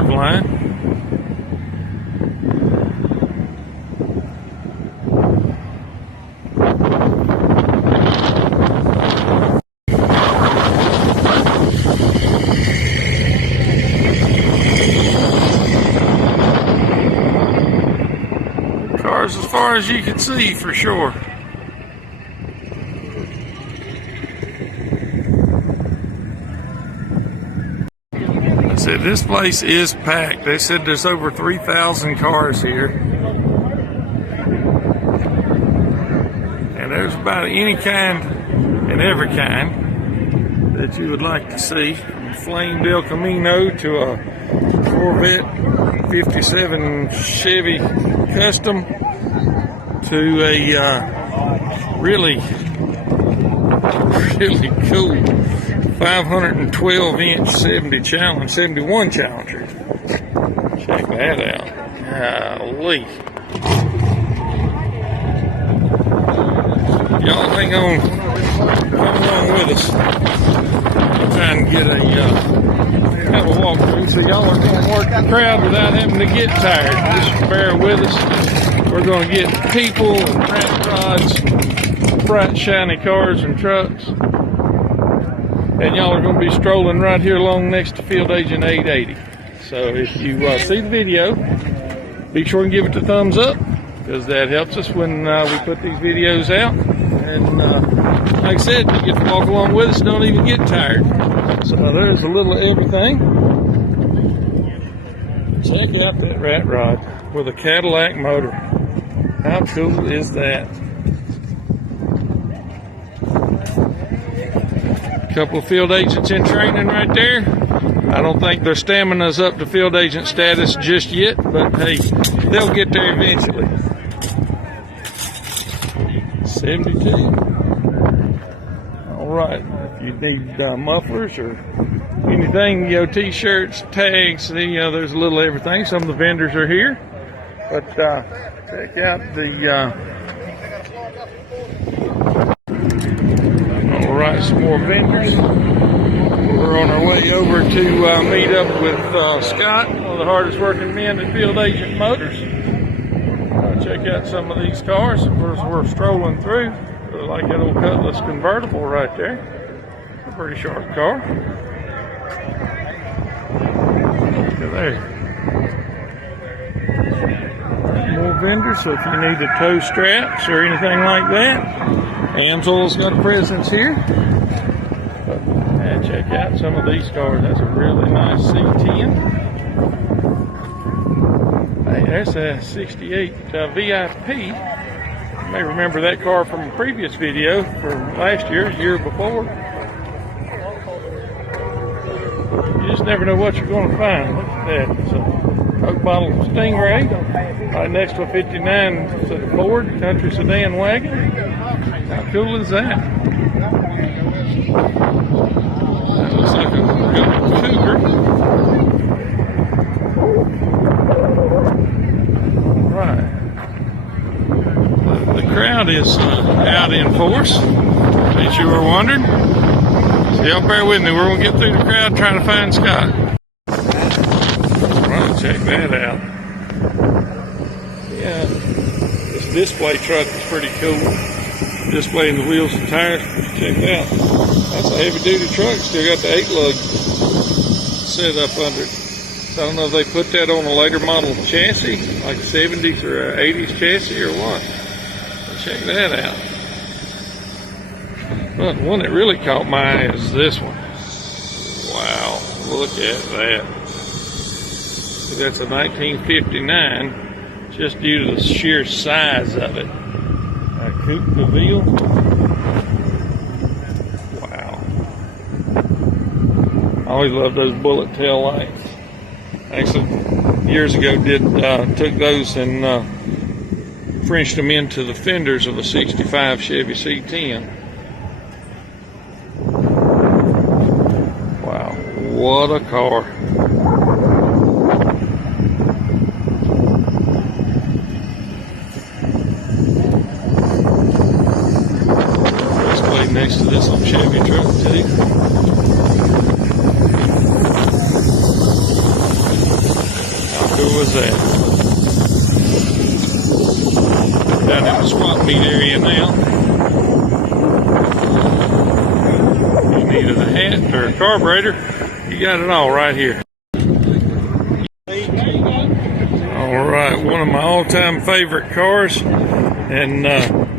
curve line. Cars as far as you can see for sure. I said this place is packed. They said there's over 3,000 cars here. And there's about any kind and every kind that you would like to see. From Flame Del Camino to a Corvette 57 Chevy Custom to a really cool 512-inch 71 Challenger. Check that out. Golly. Y'all hang on. Come along with us. I'm trying to get have a walk through so y'all are going to work the crowd without having to get tired. Just bear with us. We're going to get people and ramp rods, bright shiny cars and trucks. And y'all are going to be strolling right here along next to Field Agent 880. So if you see the video, be sure and give it the thumbs up, because that helps us when we put these videos out. And like I said, you get to walk along with us, don't even get tired. So there's a little of everything. Check out that rat rod with a Cadillac motor. How cool is that? Couple of field agents in training right there. I don't think their stamina's up to field agent status just yet, but hey, they'll get there eventually. 72. All right, if you need mufflers or anything, t-shirts, tags, there's a little everything. Some of the vendors are here, but check out the Alright, some more vendors. We're on our way over to meet up with Scott, one of the hardest working men at Field Agent Motors. Check out some of these cars as we're strolling through. Like that old Cutlass convertible right there. A pretty sharp car. Look at there. More vendors, so if you need the tow straps or anything like that, Amsoil's got a presence here. And check out some of these cars. That's a really nice C10. Hey, that's a 68 VIP. You may remember that car from a previous video from last year before. You just never know what you're going to find. Look at that. It's a Coke bottle Stingray right next to a 59 Ford Country Sedan wagon. How cool is that? That looks like a good Cougar. Right. The crowd is out in force, in case you were wondering. So y'all bear with me. We're going to get through the crowd trying to find Scott. Right, check that out. Yeah, this display truck is pretty cool. Displaying the wheels and tires. Check it out. That's a heavy duty truck. Still got the 8 lug set up under it. So I don't know if they put that on a later model chassis, like a 70s or a 80s chassis or what. But check that out. Well, the one that really caught my eye is this one. Wow, look at that. That's a 1959, just due to the sheer size of it. A Coupe de Ville. Wow. I always loved those bullet tail lights. Actually, years ago took those and Frenched them into the fenders of a 65 Chevy C10. Wow, what a car. Next to this old Chevy truck too. cool was that? Down in the swap meet area now. You needed a hat or a carburetor, you got it all right here. Alright, one of my all-time favorite cars, and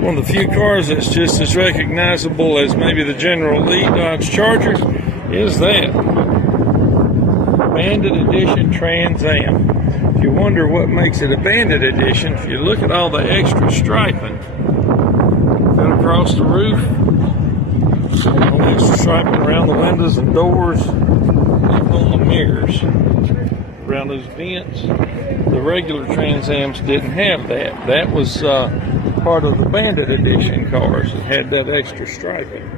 one of the few cars that's just as recognizable as maybe the General Lee Dodge Charger is that Bandit Edition Trans Am. If you wonder what makes it a Bandit Edition, if you look at all the extra striping cut across the roof, all the extra striping around the windows and doors, even on the mirrors, around those vents, the regular Trans Ams didn't have that. That was part of the Bandit Edition cars that had that extra striping.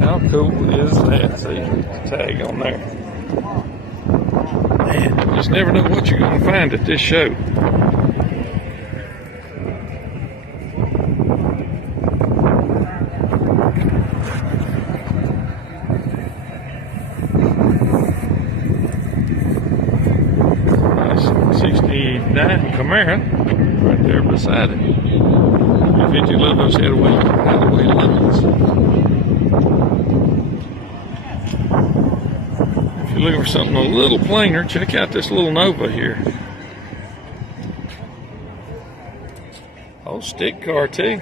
How cool is that? See, the tag on there. Man, you just never know what you're going to find at this show. Nice 69 Camaro right there beside it. 50 Levels hideaway limits. If you're looking for something a little plainer, check out this little Nova here. Old stick car too.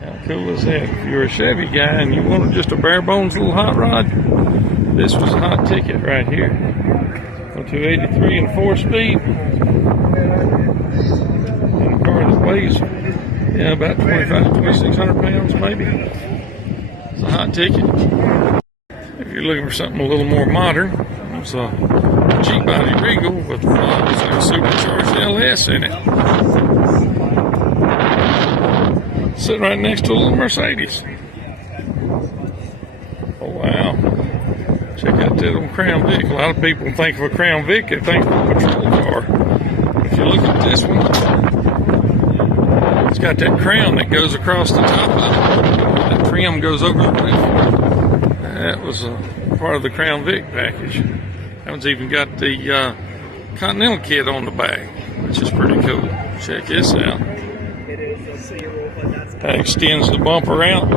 How cool is that? If you're a Chevy guy and you wanted just a bare bones little hot rod, this was a hot ticket right here. 283 and 4-speed. And a car that weighs about 2,600 pounds maybe. It's a hot ticket. If you're looking for something a little more modern, it's a Jeep body Regal with a supercharged LS in it. Sitting right next to a little Mercedes. Oh wow. Check out that little Crown Vic. A lot of people think of a Crown Vic, they think of a patrol car. If you look at this one, it's got that crown that goes across the top of it. That trim goes over the roof. That was a part of the Crown Vic package. That one's even got the Continental kit on the back, which is pretty cool. Check this out. That extends the bumper out,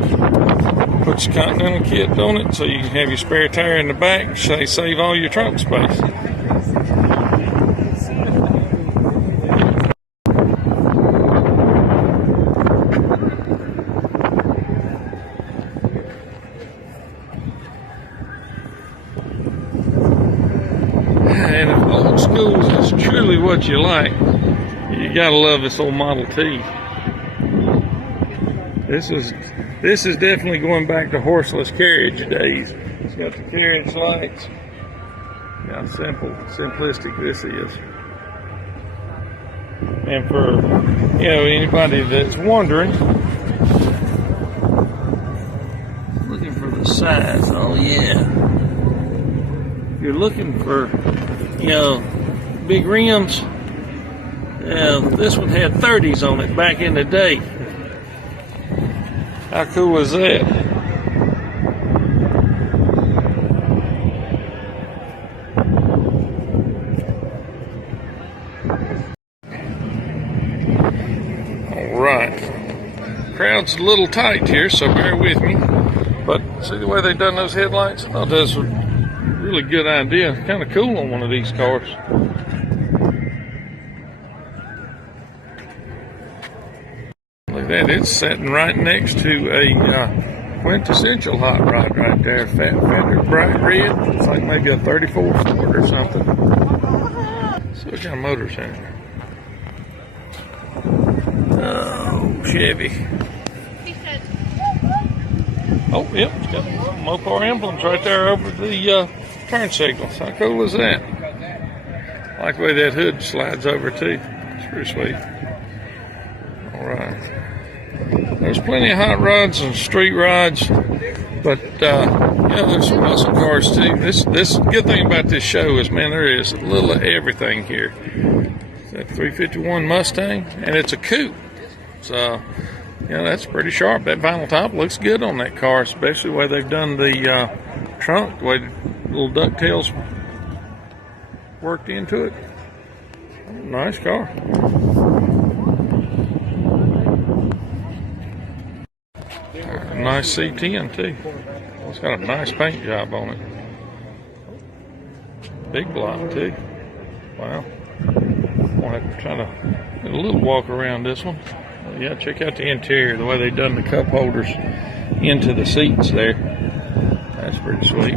puts the Continental kit on it so you can have your spare tire in the back, save all your trunk space. And if old school is truly what you like, you gotta love this old Model T. This is definitely going back to horseless carriage days. It's got the carriage lights. How simplistic this is. And for anybody that's wondering, looking for the size. Oh yeah. If you're looking for big rims, this one had 30s on it back in the day. How cool is that? Alright. Crowd's a little tight here, so bear with me. But see the way they've done those headlights? I thought that was a really good idea. Kind of cool on one of these cars. Look at that, it's sitting right next to a quintessential hot rod right there. Fender, bright red. It's like maybe a 34 Ford or something. So what kind of motor's in there? Oh, Chevy. Oh, yep, it's got Mopar emblems right there over the turn signals. How cool is that? I like the way that hood slides over too. It's pretty sweet. Alright. There's plenty of hot rods and street rods, but there's some muscle cars too. This good thing about this show is, man, there is a little of everything here. It's that 351 Mustang, and it's a coupe. So, that's pretty sharp. That vinyl top looks good on that car, especially the way they've done the trunk, the way the little ducktails worked into it. Nice car. Nice C10 too. It's got a nice paint job on it. Big block too. Wow. I'll have to try to get a little walk around this one. Yeah, check out the interior, the way they've done the cup holders into the seats there. That's pretty sweet.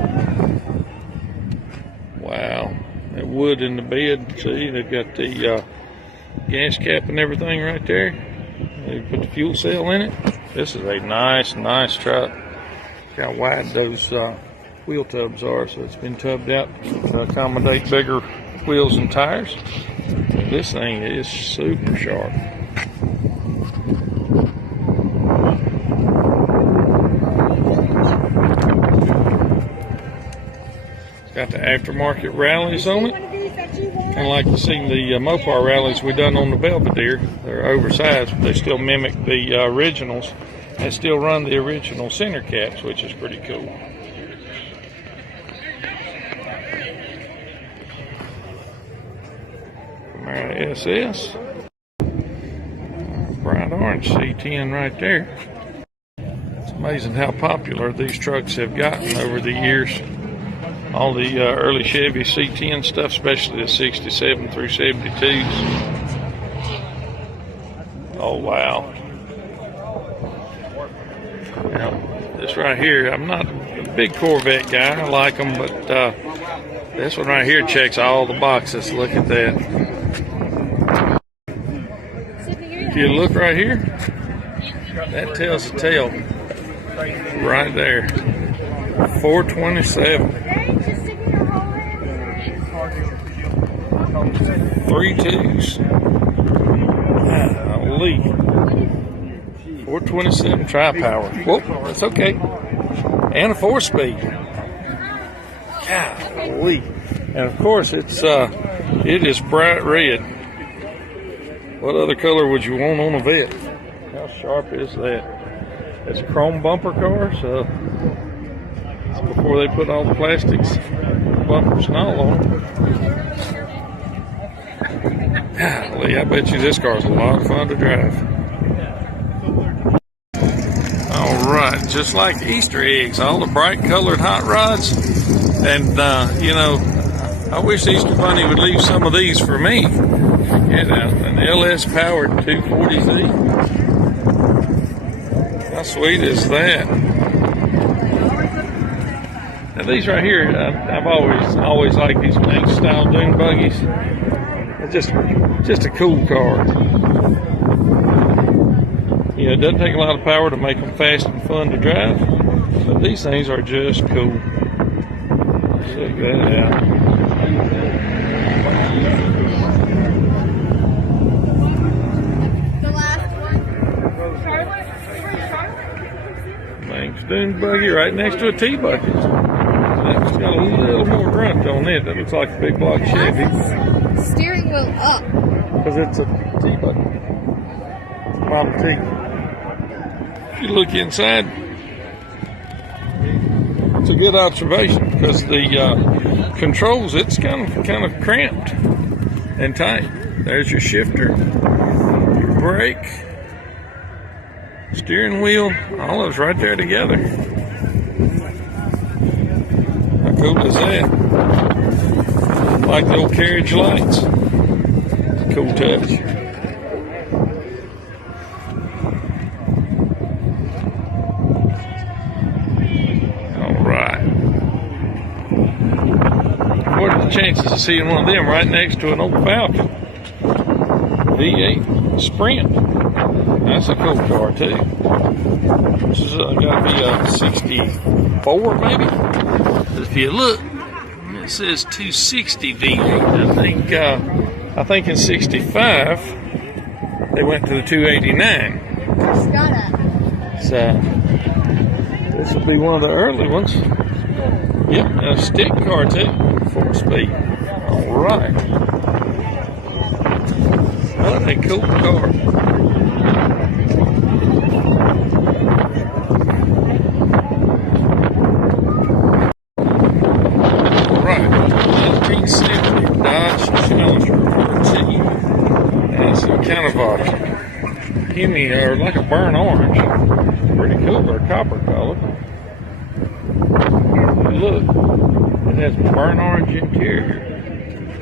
Wow. That wood in the bed, see, they've got the gas cap and everything right there. They put the fuel cell in it. This is a nice truck. Look how wide those wheel tubs are, so it's been tubbed out to accommodate bigger wheels and tires. This thing is super sharp. It's got the aftermarket rallies on it. Kind of like you seen the Mopar rallies we done on the Belvedere. They're oversized, but they still mimic the originals and still run the original center caps, which is pretty cool. Camaro SS. Bright orange C10 right there. It's amazing how popular these trucks have gotten over the years. All the early Chevy C10 stuff, especially the 67 through 72s. Oh, wow. Now, this right here, I'm not a big Corvette guy. I like them, but this one right here checks all the boxes. Look at that. If you look right here, that tells the tale right there. 427. 3 2s. Golly. 427 tri-power. Whoop, that's okay. And a 4-speed. Golly. And of course it is bright red. What other color would you want on a Vet? How sharp is that? It's a chrome bumper car, so it's before they put all the plastics, bumpers and all on them. Golly, I bet you this car's a lot of fun to drive. Alright, just like Easter eggs, all the bright colored hot rods. And, you know, I wish the Easter Bunny would leave some of these for me. You know, an LS powered 240Z. How sweet is that? Now these right here, I've always liked these Manx style dune buggies. It's just a cool car. You know, it doesn't take a lot of power to make them fast and fun to drive, but these things are just cool. Check that out. The last one. Manx dune buggy right next to a T-bucket. That's got a little more grunt on it. That looks like a big block Chevy. Steering wheel up. Because it's a T-bucket. It's a Model T. If you look inside, it's a good observation because the controls, it's kind of cramped and tight. There's your shifter, your brake, steering wheel, all those right there together. How cool is that? Like the old carriage lights. Cool touch. Alright. What are the chances of seeing one of them right next to an old Falcon? V8 Sprint. That's a cool car too. This is got to be a 64 maybe. If you look, it says 260 V8. I think in 65 they went to the 289. So this will be one of the early ones. Yep, a stick car too, 4-speed. All right. What a cool car. All right, 1970 Dodge peony or like a burnt orange. Pretty cool, or copper color. Look, it has a burnt orange interior.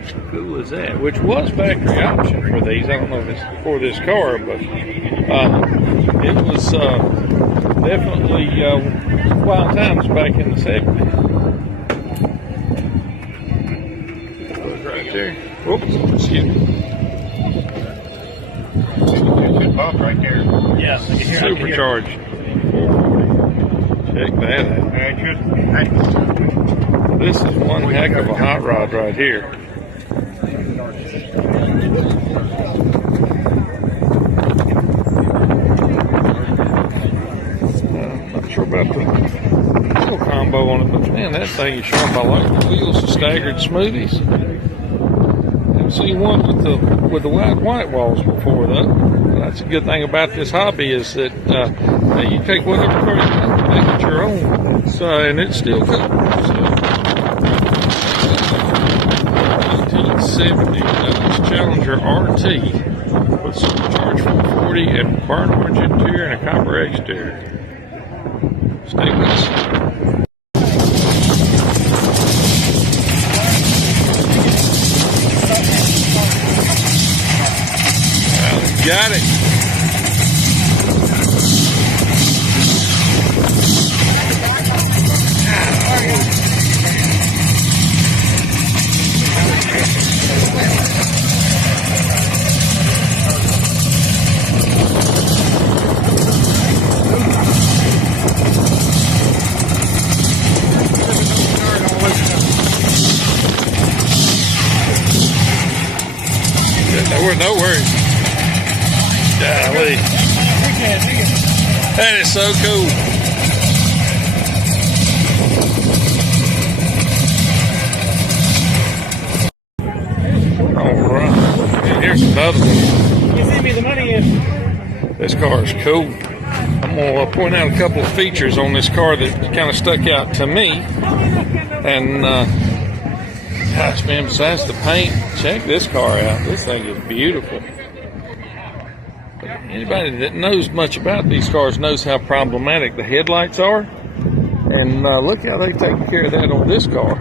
How cool is that? Which was factory option for these. I don't know if it's for this car, but it was definitely wild times back in the 70s. Right there. Oops, excuse me. Right there. Yeah, Supercharged. 440. Check that out. This is one heck of a hot rod right here. Not sure about the wheel combo on it, but man, that thing is sharp. I like the wheels, the staggered smoothies. I've seen one with the white walls before though. That's a good thing about this hobby is that you take whatever car you want, make it your own, and it's still good. So, 1970 Dodge Challenger RT with supercharged 440 and burnt orange interior and a copper exterior. Stay with us. Got it. No worries. Golly. That is so cool. All right. And here's another one. You send me the money in. This car is cool. I'm going to point out a couple of features on this car that kind of stuck out to me. And, gosh, man, besides the paint, check this car out. This thing is beautiful. Anybody that knows much about these cars knows how problematic the headlights are. And look how they take care of that on this car.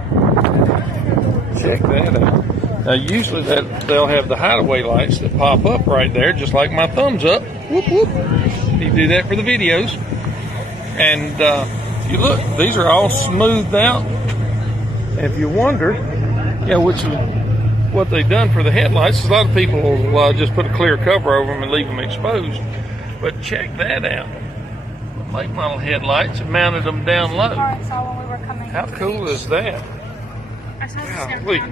Check that out. Now, usually they'll have the hideaway lights that pop up right there, just like my thumbs up. Whoop, whoop. You do that for the videos. And you look, these are all smoothed out. If you wonder, what they've done for the headlights, a lot of people will just put a clear cover over them and leave them exposed. But check that out. Late model headlights and mounted them down low. How cool is that? Golly.